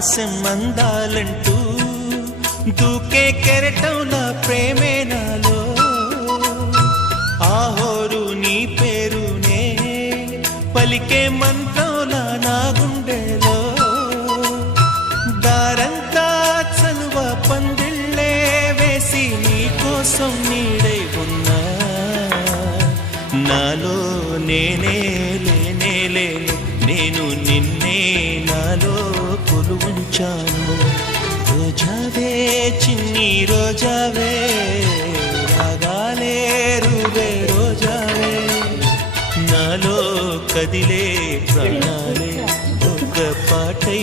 ఆకాశం అందాలంటూ దూకే కెరటంలా ప్రేమే నాలో ఆహోరు నీ పేరునే పలికే మంత్రంలా నా గుండెలో దారంతా చలువ పందిళ్ళే వేసి నీ కోసం నీడై ఉన్నా నాలో నేనే లేనే లేను నేను నిన్నే నాలో కొలువుంచాను రోజావే చిన్ని రోజావే రాగాలే రువే రోజావే నాలో కదిలే ప్రాణాలే ఒక పాటై